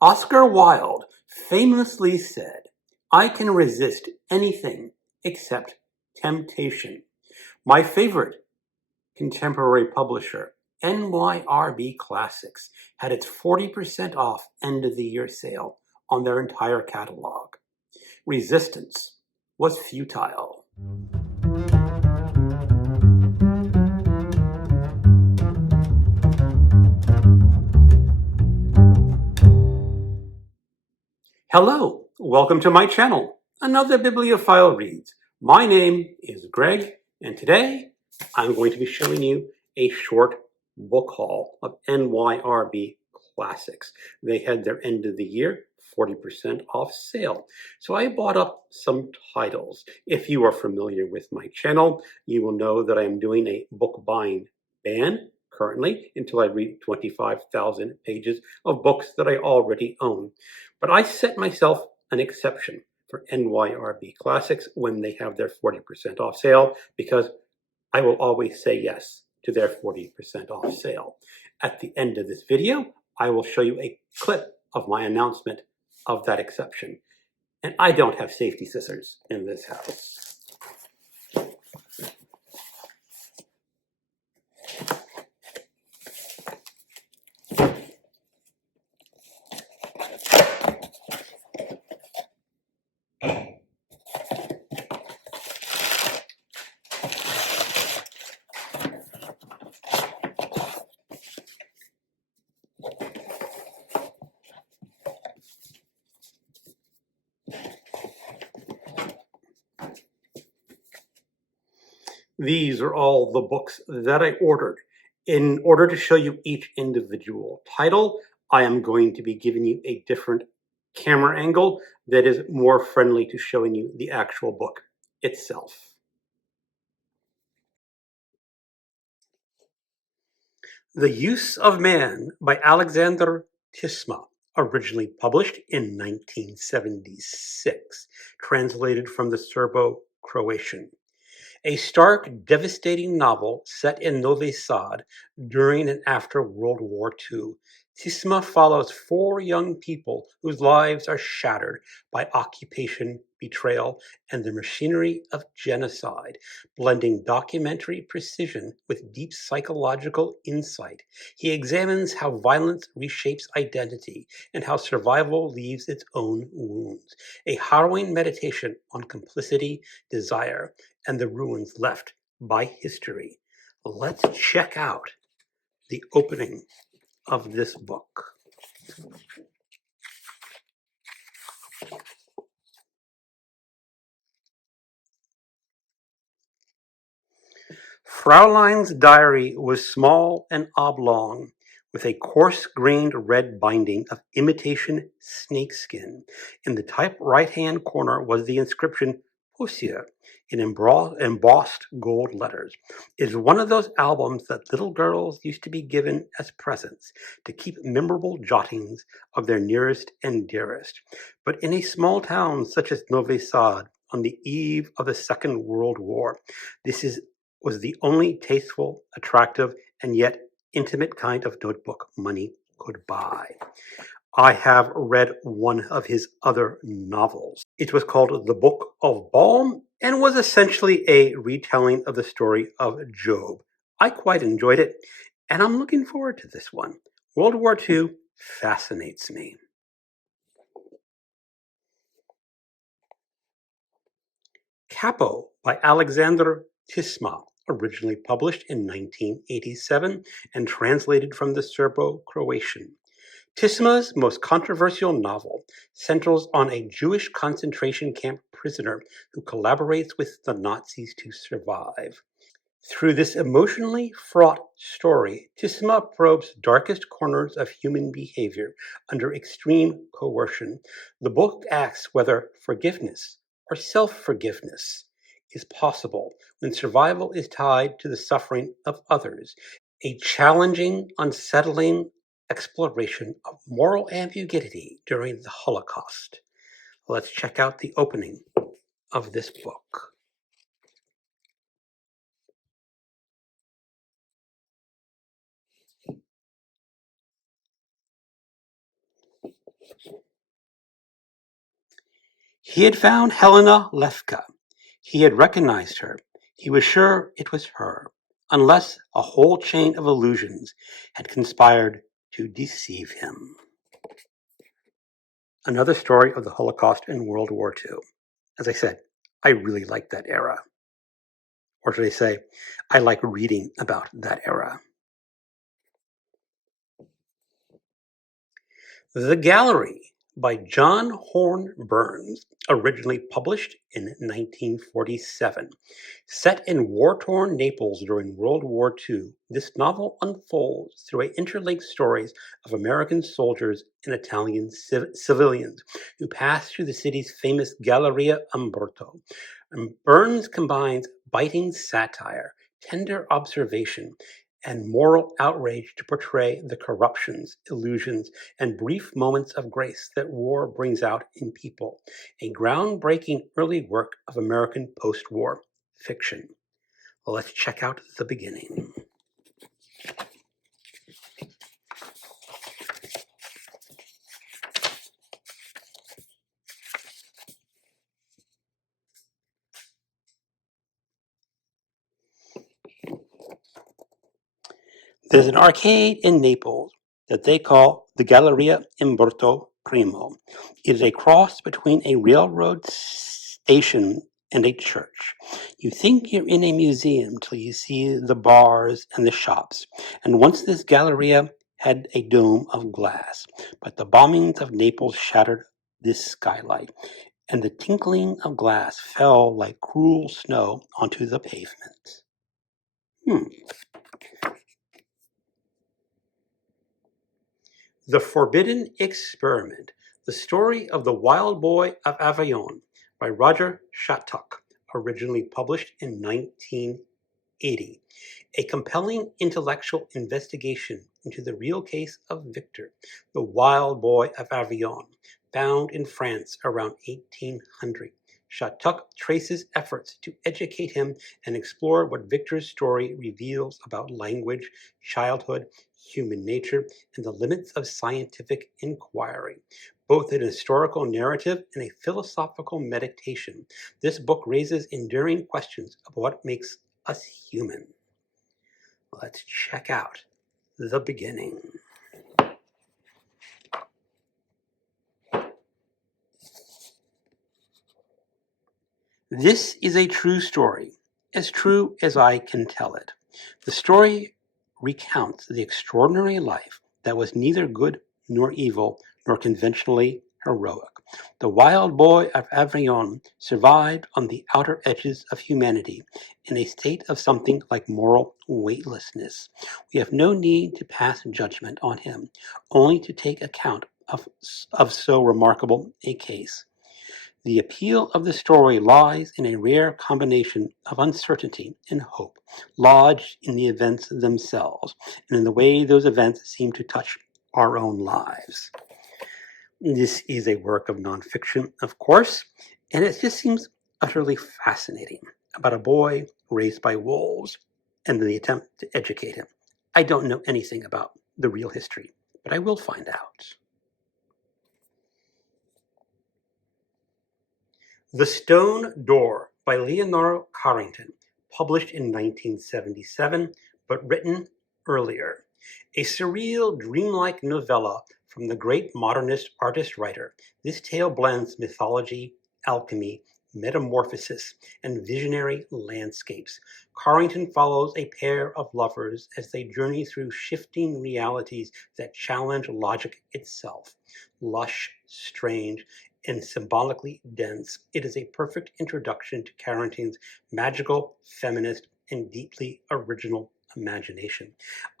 Oscar Wilde famously said, "I can resist anything except temptation." My favorite contemporary publisher, NYRB Classics, had its 40% off end of the year sale on their entire catalog. Resistance was futile. Hello, welcome to my channel, Another Bibliophile Reads. My name is Greg, and today I'm going to be showing you a short book haul of NYRB Classics. They had their end of the year 40% off sale. So I bought up some titles. If you are familiar with my channel, you will know that I am doing a book buying ban currently until I read 25,000 pages of books that I already own. But I set myself an exception for NYRB Classics when they have their 40% off sale, because I will always say yes to their 40% off sale. At the end of this video, I will show you a clip of my announcement of that exception. And I don't have safety scissors in this house. These are all the books that I ordered. In order to show you each individual title, I am going to be giving you a different camera angle that is more friendly to showing you the actual book itself. The Use of Man by Aleksandar Tisma, originally published in 1976, translated from the Serbo-Croation. A stark, devastating novel set in Novi Sad during and after World War II, Tisma follows four young people whose lives are shattered by occupation, betrayal, and the machinery of genocide. Blending documentary precision with deep psychological insight, he examines how violence reshapes identity and how survival leaves its own wounds. A harrowing meditation on complicity, desire, and the ruins left by history. Let's check out the opening of this book. Fraulein's diary was small and oblong, with a coarse-grained red binding of imitation snakeskin. In the top right-hand corner was the inscription "Poussière" in embossed gold letters. It is one of those albums that little girls used to be given as presents to keep memorable jottings of their nearest and dearest. But in a small town such as Novi Sad, on the eve of the Second World War, was the only tasteful, attractive, and yet intimate kind of notebook money could buy. I have read one of his other novels. It was called The Book of Balm and was essentially a retelling of the story of Job. I quite enjoyed it, and I'm looking forward to this one. World War II fascinates me. Capo by Aleksandar Tisma, originally published in 1987 and translated from the Serbo-Croation. Tisma's most controversial novel centers on a Jewish concentration camp prisoner who collaborates with the Nazis to survive. Through this emotionally fraught story, Tisma probes darkest corners of human behavior under extreme coercion. The book asks whether forgiveness or self-forgiveness is possible when survival is tied to the suffering of others. A challenging, unsettling exploration of moral ambiguity during the Holocaust. Let's check out the opening of this book. He had found Helena Lefka. He had recognized her. He was sure it was her, unless a whole chain of illusions had conspired to deceive him. Another story of the Holocaust and World War II. As I said, I really like that era. Or should I say, I like reading about that era. The Gallery by John Horne Burns, originally published in 1947. Set in war-torn Naples during World War II, this novel unfolds through interlinked stories of American soldiers and Italian civilians who pass through the city's famous Galleria Umberto. Burns combines biting satire, tender observation, and moral outrage to portray the corruptions, illusions, and brief moments of grace that war brings out in people, a groundbreaking early work of American post-war fiction. Let's check out the beginning. There's an arcade in Naples that they call the Galleria Umberto Primo. It is a cross between a railroad station and a church. You think you're in a museum till you see the bars and the shops. And once this Galleria had a dome of glass, but the bombings of Naples shattered this skylight, and the tinkling of glass fell like cruel snow onto the pavement. The Forbidden Experiment, the story of the Wild Boy of Aveyron by Roger Shattuck, originally published in 1980. A compelling intellectual investigation into the real case of Victor, the Wild Boy of Aveyron, found in France around 1800. Shattuck traces efforts to educate him and explore what Victor's story reveals about language, childhood, human nature, and the limits of scientific inquiry. Both an historical narrative and a philosophical meditation, this book raises enduring questions of what makes us human. Let's check out the beginning. This is a true story, as true as I can tell it. The story recounts the extraordinary life that was neither good nor evil nor conventionally heroic. The wild boy of Aveyron survived on the outer edges of humanity in a state of something like moral weightlessness. We have no need to pass judgment on him, only to take account of so remarkable a case. The appeal of the story lies in a rare combination of uncertainty and hope, lodged in the events themselves, and in the way those events seem to touch our own lives. This is a work of nonfiction, of course, and it just seems utterly fascinating about a boy raised by wolves and the attempt to educate him. I don't know anything about the real history, but I will find out. The Stone Door by Leonora Carrington, published in 1977, but written earlier. A surreal, dreamlike novella from the great modernist artist-writer, this tale blends mythology, alchemy, metamorphosis, and visionary landscapes. Carrington follows a pair of lovers as they journey through shifting realities that challenge logic itself. Lush, strange, and symbolically dense, it is a perfect introduction to Carrington's magical, feminist, and deeply original imagination.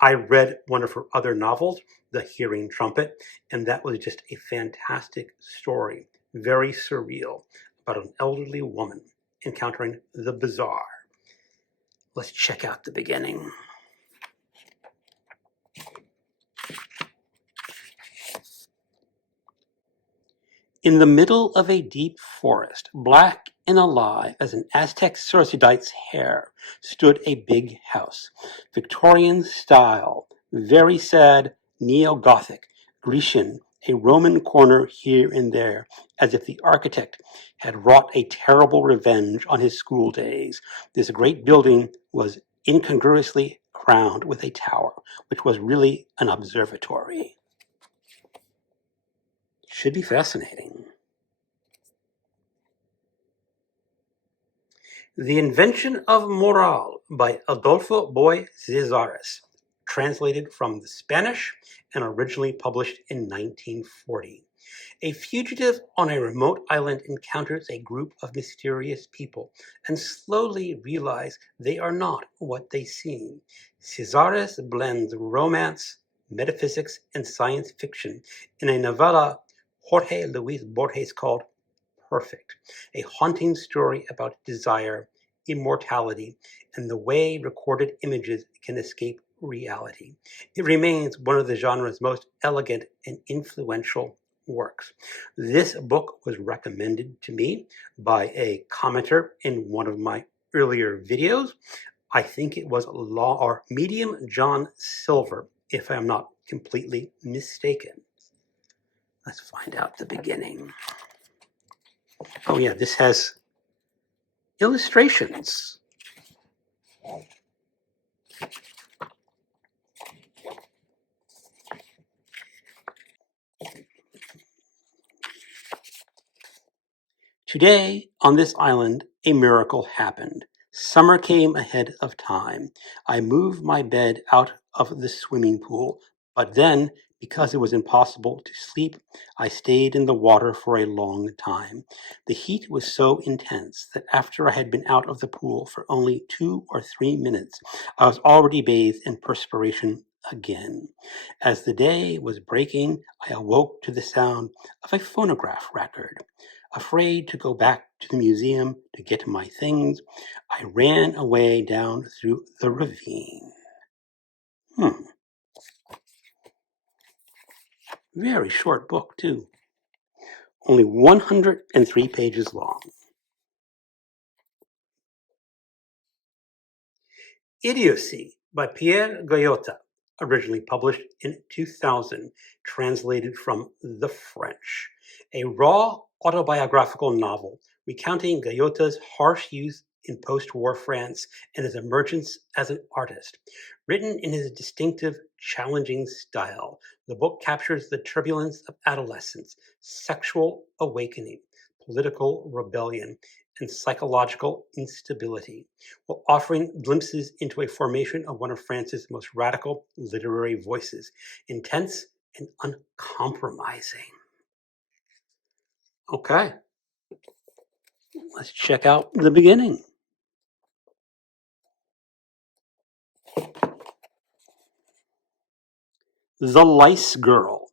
I read one of her other novels, The Hearing Trumpet, and that was just a fantastic story, very surreal, about an elderly woman encountering the bizarre. Let's check out the beginning. In the middle of a deep forest, black and alive as an Aztec Sorcidite's hair, stood a big house, Victorian style, very sad, neo-Gothic, Grecian, a Roman corner here and there, as if the architect had wrought a terrible revenge on his school days. This great building was incongruously crowned with a tower, which was really an observatory. Should be fascinating. The Invention of Morel by Adolfo Boy Casares, translated from the Spanish and originally published in 1940. A fugitive on a remote island encounters a group of mysterious people and slowly realizes they are not what they seem. Casares blends romance, metaphysics, and science fiction in a novella Jorge Luis Borges called Perfect, a haunting story about desire, immortality, and the way recorded images can escape reality. It remains one of the genre's most elegant and influential works. This book was recommended to me by a commenter in one of my earlier videos. I think it was Law or Medium John Silver, if I'm not completely mistaken. Let's find out the beginning. Oh yeah, this has illustrations. Today, on this island, a miracle happened. Summer came ahead of time. I moved my bed out of the swimming pool, but then, because it was impossible to sleep, I stayed in the water for a long time. The heat was so intense that after I had been out of the pool for only 2 or 3 minutes, I was already bathed in perspiration again. As the day was breaking, I awoke to the sound of a phonograph record. Afraid to go back to the museum to get my things, I ran away down through the ravine. Very short book, too. Only 103 pages long. Idiocy by Pierre Guyotat, originally published in 2000, translated from the French. A raw autobiographical novel recounting Guyotat's harsh youth in post-war France and his emergence as an artist. Written in his distinctive, challenging style, the book captures the turbulence of adolescence, sexual awakening, political rebellion, and psychological instability, while offering glimpses into a formation of one of France's most radical literary voices, intense and uncompromising. Okay, let's check out the beginning. The Lice Girl,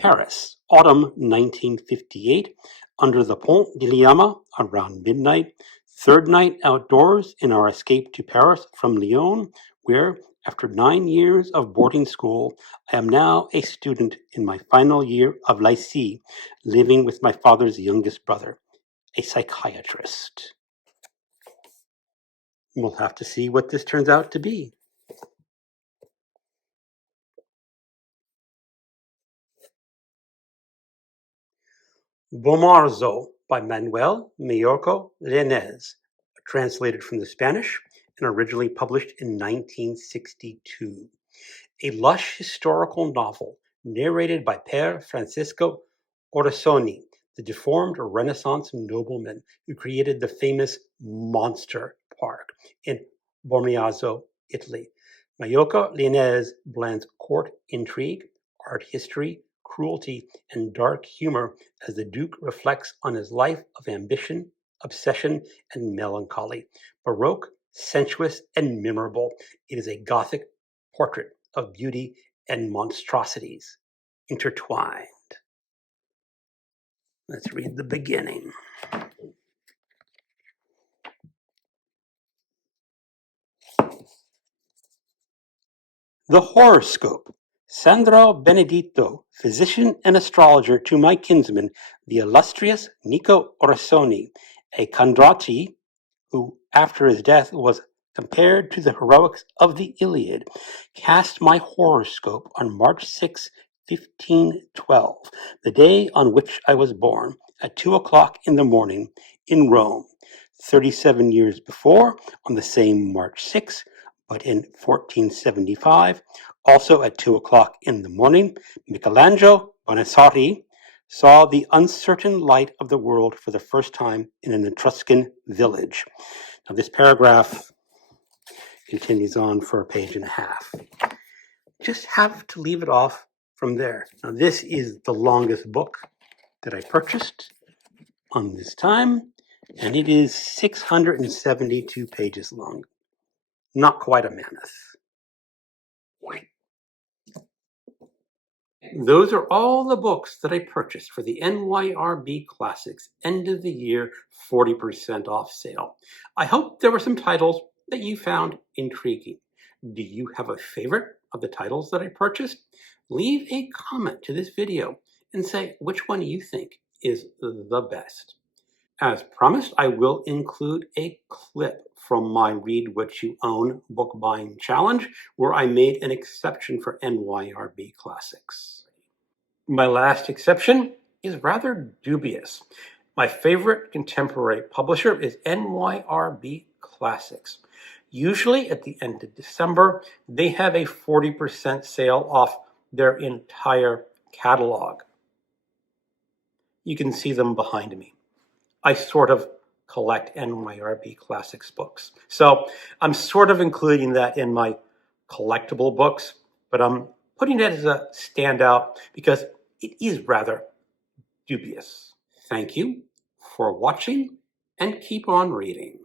Paris, autumn 1958, under the Pont de Liama around midnight. Third night outdoors in our escape to Paris from Lyon, where, after 9 years of boarding school, I am now a student in my final year of lycée, living with my father's youngest brother, a psychiatrist. We'll have to see what this turns out to be. Bomarzo by Manuel Lainez, translated from the Spanish and originally published in 1962. A lush historical novel narrated by Pierre Francisco Orasoni, the deformed Renaissance nobleman who created the famous Monster Park in Bomarzo, Italy. Lainez blends court intrigue, art history, cruelty, and dark humor as the Duke reflects on his life of ambition, obsession, and melancholy. Baroque, sensuous, and memorable, it is a Gothic portrait of beauty and monstrosities intertwined. Let's read the beginning. The horoscope. Sandro Benedetto, physician and astrologer to my kinsman, the illustrious Nico Orasoni, a Kondrati who, after his death, was compared to the heroics of the Iliad, cast my horoscope on March 6, 1512, the day on which I was born, at 2 o'clock in the morning in Rome. 37 years before, on the same March 6, but in 1475, also at 2 o'clock in the morning, Michelangelo Buonarroti saw the uncertain light of the world for the first time in an Etruscan village. Now, this paragraph continues on for a page and a half. Just have to leave it off from there. Now, this is the longest book that I purchased on this time, and it is 672 pages long. Not quite a mammoth. Those are all the books that I purchased for the NYRB Classics End of the Year 40% off sale. I hope there were some titles that you found intriguing. Do you have a favorite of the titles that I purchased? Leave a comment to this video and say which one you think is the best. As promised, I will include a clip from my Read What You Own book buying challenge where I made an exception for NYRB Classics. My last exception is rather dubious. My favorite contemporary publisher is NYRB Classics. Usually at the end of December, they have a 40% sale off their entire catalog. You can see them behind me. I sort of collect NYRB Classics books. So I'm sort of including that in my collectible books, but I'm putting it as a standout because it is rather dubious. Thank you for watching and keep on reading.